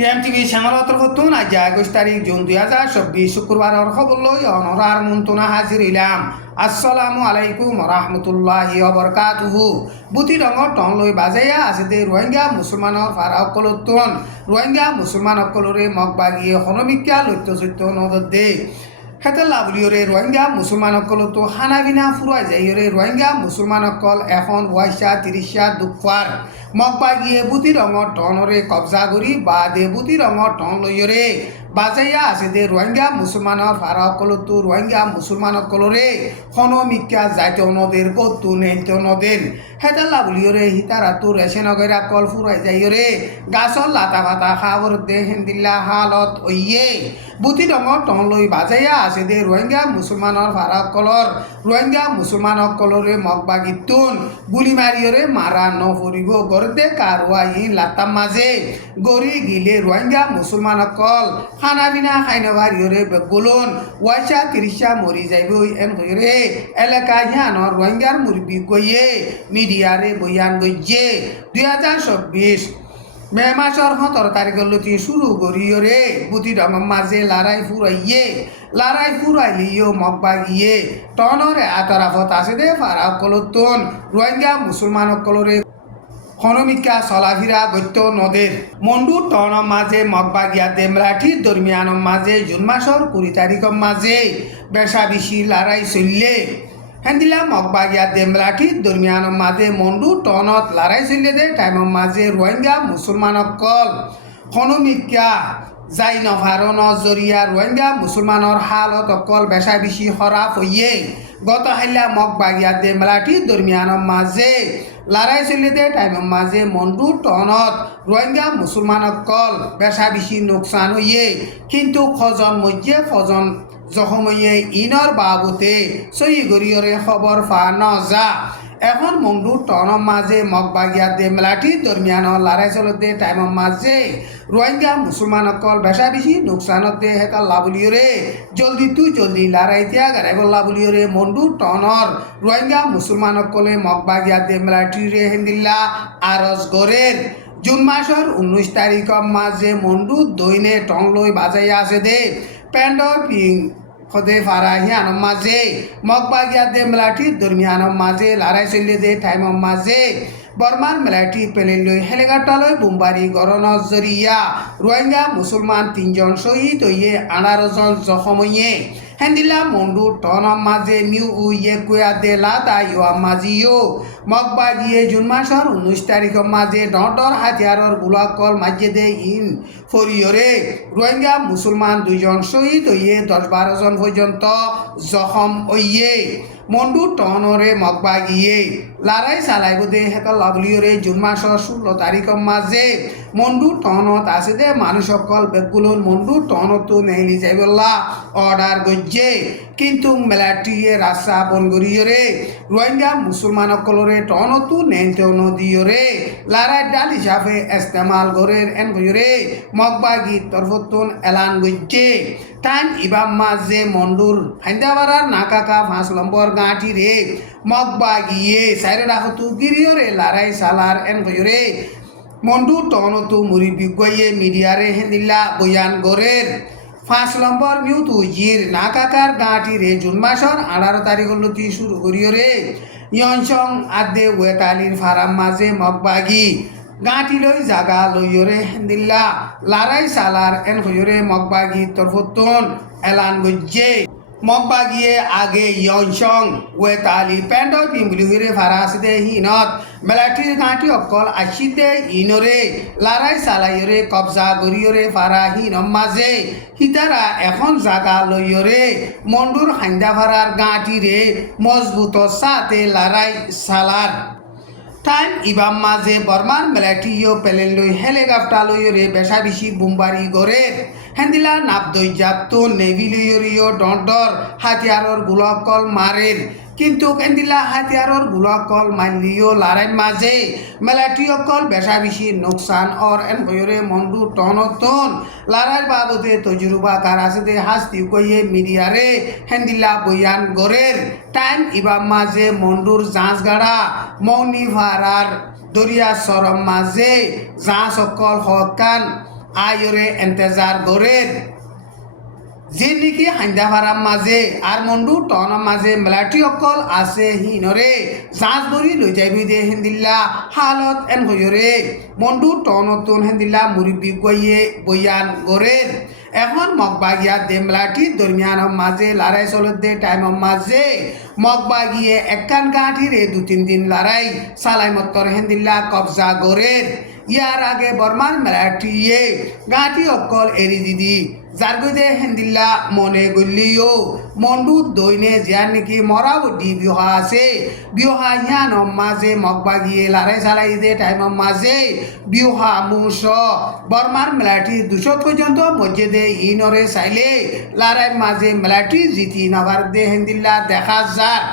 টিএমটিভি চ্যানেলত নতুন আজ ২১ তারিখ জুন ২০২৪ শুক্রবারের খবর লই অনরার মন্তনা হাজির হইলাম। আসসালামু আলাইকুম রহমতুল্লাহি ওবরকাতুহু। বুতি রঙর টন লই বাজাইয়া আছে দে রোহিঙ্গা মুসলমানের ফারাকলতুন রোহিঙ্গা মুসলমানসকলরে মগবাগিয়ে হনমিকা লত্য সত্য নদর দে হেতে লাভলিয়রে রোহিঙ্গা মুসলমানসকলতো খানা বিনা ফুরাই যাইরে রোহিঙ্গা মুসলমানসকল এখন ৩০ দুঃখার মগবাগিয়ে বুতি রঙর টনরে কবজা করি বা দে বুতি রঙর টন লইরে বাজাইয়া আছে দে রোহিঙ্গা মুসলমানের ফারাকলতো রোহিঙ্গা মুসলমানসকলরে হনমিকা যাইতে নদের কত্তু নেইতে নদের হেতে লাভলিয়রে হিতারাতু রেশন গেরা কল ফুরাই যাইরে গাছর লাতা ফাতা খাবর দে হেন্দিল্লা হালত ওইয়ে বুতি রঙর টন লই বাজাইয়া আছে দে রোহিঙ্গা মুসলমানের ফারাকলর রোহিঙ্গা মুসলমানসকলরে মগবাগিতুন গুলি মারিয়রে মারা নফরিব গরদে কারওয়াই লাতাম মাঝে গরি গিলে রোহিঙ্গা মুসলমানসকল খানা বিনা খাইনবারিয়রে বেগুলন ৩০ মরি যাইব এন হইরে এলাকা হিয়ানর রোহিঙ্গার মুরবি গইয়ে মিডিয়ারে বয়ান গইয়ে ২০২৪ মে মাসের ১৭ তারিখলৈকে শুরু করিয়রে বুতি রঙর মাঝে লড়াই ফুরাইলিও মগবাগিয়ে টনরে আতরাফত আছে দে ফারাকলতুন রোহিঙ্গা মুসলমানসকলরে হনমিকা চলাফিরা গত্য নদের মন্ডু টনৰ মাঝে মগবাগিয়া দেমরাঠির দরমিয়ানৰ মাঝে জুন মাসের ২০ তারিখের মাঝে বেশা বেশি লড়াই চললে হেন্দিলা মগবাগিয়া দেমরাঠির দরমিয়ানৰ মাঝে মন্ডু টনত লড়াই চললে দে টাইমের মাঝে রোহিঙ্গা মুসলমানসকল হনমিকা যাই নভারণ জরিয়া রোহিঙ্গা মুসলমানের হালত অকল বেশা বেশি খরাপ হইয়ে গত হাইলা মগবাগিয়া দেমরাঠির দরমিয়ানৰ মাঝে লড়াই চলিয়ে দে টাইমের মাঝে মন্ডু টনত রোহিঙ্গা মুসলমানসকল বেশা বেশি নোকসান হইয়ে কিন্তু ফজন মধ্যে ফজন জখম হইয়ে ইনর বাবুতে সহি গরিয়রে খবর ফা নজা এখন মন্ডু টনৰ মাঝে মগবাগিয়া দেমরাঠির দরমিয়ানৰ লড়াই চলতে টাইমের মাঝে রোহিঙ্গা মুসলমানসকল বেশা বেশি নোকসানতে হেতা লাভলিয়রে জলদি লড়াই ত্যাগ লাভলিয়রে মন্ডু টনৰ রোহিঙ্গা মুসলমানসকলে মগবাগিয়া দেমরাঠিরে হেন্দিল্লা আরজ গড়ের জুন মাসের ১৯ তারিখের মাঝে মন্ডু দৈনে টন লই বাজাইয়া আছে দে পেন্ডর পিং খদে ফারাহিয়ানৰ মাঝে মগবাগিয়া দেমরাঠির দরমিয়ানৰ মাঝে লড়াই চলিয়ে দে টাইমের মাঝে বর্মার মেলাটি পেলেলই হেলিকপ্টারলৈ বোমবারি গড়নৰ জরিয়া রোহিঙ্গা মুসলমান ৩ জন শহীদ হইয়ে ১৮ জন জখম হইয়ে হেন্দিলা মন্ডু টনৰ মাঝে মিউ উইয়ে কুয়া দে লাদা ইয়া মাজিও মগবাগিয়ে জুন মাসের ১৯ তারিখের মাঝে ডটর হাতিয়ারর গোলাকল মাঝে দে ইন ফরিয়রে রোহিঙ্গা মুসলমান ২ জন শহীদ হইয়ে ১০-১২ জন পর্যন্ত জখম হইয়ে মন্ডু টনরে মগবাগিয়ে লড়াই চালাইব দে হেতা লাভলিয়রে জুন মাসের ১৬ তারিখের মাঝে মন্ডু টনত আছে দে মানুষসকল বেকুলন মন্ডু টনতো নেলি যাইবল্লা অর্ডার গজ্জে কিন্তু মেলাটিয়ে রাস্তা বন করিয়রে রোহিঙ্গা মুসলমানসকলরে টনতো নেনতে নদিয়রে লড়াই ডাল হিসাবে ইস্তেমাল গরের এন গয়রে মগবাগি তরফতুন এলান গজ্জে টাইম ইবাম মাঝে মন্ডুর হাইন্দাবাড়ার নাকাকা ৫ নম্বর গাঁটি রে মগবাগিয়ে সাইরা হতু গিরিয়রে লড়াই সালার এন গয়রে মন্ডু টনতো মুরি বিগয়ে মিডিয়ারে হেন্দিল্লা বয়ান গরের ৫ নম্বর মিউতু জির নাকাকার গাঁটি রে জুন মাসের ১৮ তারিখলৈকে শুরু করিয়রে ইয়নসং আদে ওয়েতালির ফারাম মাঝে মগবাগি গাঁটি লই জাগা লইয়রে হেন্দিল্লা লড়াই সালার এন হইয়রে মগবাগি তরফতুন এলান গজ্জে মগবাগিয়ে আগে ইয়নসং ওয়েতালি পেন্ডর পিম্বলিহরে ফারাসিদে হিনত মেলাটির গাঁটি অকল আসিতে ইনরে লড়াই চালাইয়রে কবজা গরিয়রে ফারা হিনম মাঝে হিতারা এখন জাগা লইয়রে মন্ডুর হাইন্দাভারার গাঁটি রে মজবুত সাথে লড়াই সালার টাইম ইবাম মাঝে বর্মার মেলাটিও পেলেলই হেলিকপ্টার লইয়রে বেশা বেশি বোমবারি গড়ের হেন্দিলা নাবদই জাতো নেভি লইয়রিও ডর হাতিয়ারর গোলাকল মারের কিন্তু হেন্দিলা হাতিয়ারর গোলাকল মারলিও লড়াই মাঝে মেলাটি অকল বেশা বেশি নোকসান অর এন হইরে মন্ডু টনতন লড়াই বাবদে তজুরবা কার আছে দে হাস্তি কইয়ে মিডিয়ারে হেন্দিলা বয়ান গড়ের টাইম ইবাম মাঝে মন্ডুর জাঁচগাড়া মৌনি ভাড়ার দরিয়া সরম মাঝে জাঁ সকল হকান আয়রে এন্তেজার গরের যে নাকি হাইন্দা ভাড়ার মাঝে আর মন্ডু টনের মাঝে মেলাটি অকল আছে হিনরে জাঁচ বরি লৈ যাবি দে হেন্দিল্লা হালত এন হইরে মন্ডু টনতুন হেন্দিল্লা মুরব্বী গইয়ে বইয়ান গরের এখন মগবাগিয়া দে মেলাটি দরমিয়ানের মাঝে লড়াই চলত দে টাইমের মাঝে মগবাগিয়ে একখান গাঁঠিরে 2-3 দিন লড়াই সালাই মত্তর হেন্দিল্লা কবজা গরের ইয়ার আগে বর্মার মেলাটিয়ে গাঁঠি অকল এরি দিদি জারগুদে হেন্দিল্লা মনে গলিও মন্ডু দইনে জিয়ার নাকি মরাবটি বিহা আছে বিহা ইয়ান মাঝে মগবাগিয়ে লারে চালাই দে টাইমের মাঝে বিহা মুস বর্মার মেলাটি 200 পর্যন্ত মসজিদে ইনরে চাইলে লারাই মাঝে মেলাটি জিতি নাবার দে হেন্দিল্লা দেখা যায়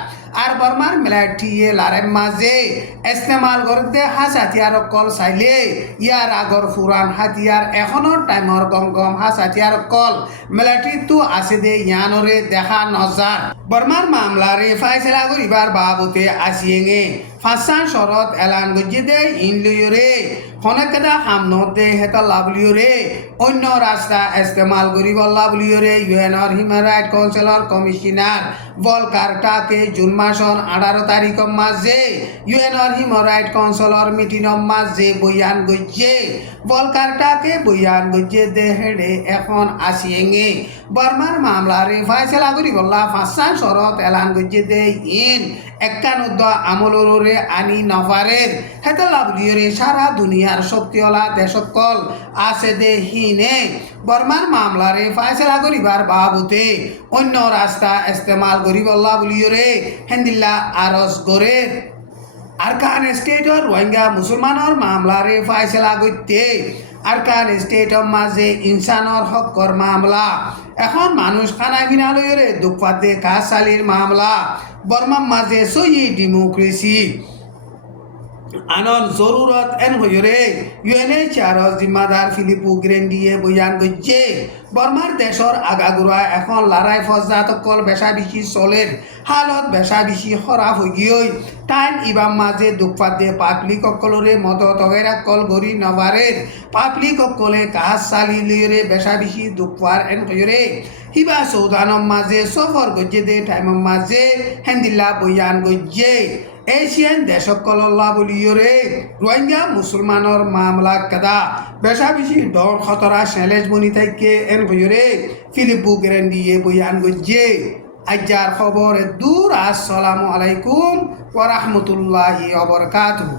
আর বর্মার মেলাটিয়ে লারে মাঝে ইস্তেমাল করতে হাস হাতিয়ার কল চাইলে ইয়ার আগর ফুরান হাতিয়ার এখনোর টাইমর গম হাস হাতিয়ার কল মেলাটি তো আছে দে ইয়ানরে দেখা নজার বর্মার মামলারে ফাইসলা করিবার বাবতে আসিয়েঙে ফাঁসান শরত এলান গজ্জে দে ইনলিয়রে খনেকেদা হামনতে হেতা লাভলিয়রে অন্য রাস্তা ইস্তেমাল করিব লাভলিয়রে ইউএনর হিউম্যান রাইট কাউন্সিলর কমিশনার ভলকারটাকে জুন মাসর 18 তারিখের মাঝে ইউএনর হিউম্যান রাইট কাউন্সিলর মিটিংয়ের মাঝে বয়ান গজ্জে ভলকারটাকে বয়ান গজ্জে দে হেডে এখন আসিয়েঙে বর্মার মামলারে ফাইসলা করিব ফাঁসান শরত এলান গজ্জে দে ইন একানুদ্দ আমলরে আনি নফারের হেতে লাভলিয়রে সারা দুনিয়ার শক্তিওয়ালা দেশকল আছে দে হিনে বর্মার মামলারে ফাইসলা করিবার বাবুতে অন্য রাস্তা ইস্তেমাল করিব লাভলিয়রে হেন্দিল্লা আরজ গরের আরকান স্টেটর রোহিঙ্গা মুসলমানের মামলারে ফাইসলা করতে আরকান স্টেটর মাঝে ইনসানর হকর মামলা এখন মানুষ খানা কিনা লইরে দুঃখাতে কাজ চালির মামলা বর্মার মাঝে সহি ডেমোক্রেসি আনন জরুরত এন হইরে ইউএনএইচআর জিম্মাদার ফিলিপো গ্রেন্ডিয়ে বয়ান গজ্জে বর্মার দেশর আগাগুড়া এখন লড়াই ফজাত কল বেশা বেশি চলের হালত বেশা বেশি খরাব হয়ে গিয়ে টাইম ইবাম মাঝে দুঃখাতে পাবলিক অকলরে মদত অগেরা কল গড়ি নবারের পাবলিক অকলে কাজ চালি লিয়ে বেশা বেশি দুঃখার এন হইরে হিবা সৌদানম মাঝে সফর গজ্জে দে টাইমের মাঝে হেন্দিল্লা বয়ান গজ্জে এশিয়ান দেশকল্লা বলিয়রে রোহিঙ্গা মুসলমানের মামলা কাদা বেশা বেশি ডর খতরা চ্যালেঞ্জ বনি থাকে এন বইরে ফিলিপো গ্রেন্ডিয়ে বয়ান গজ্জে আজ্জার খবর দূর আসসালামু আলাইকুম ওয়া রাহমাতুল্লাহি ওয়া বারাকাতুহু।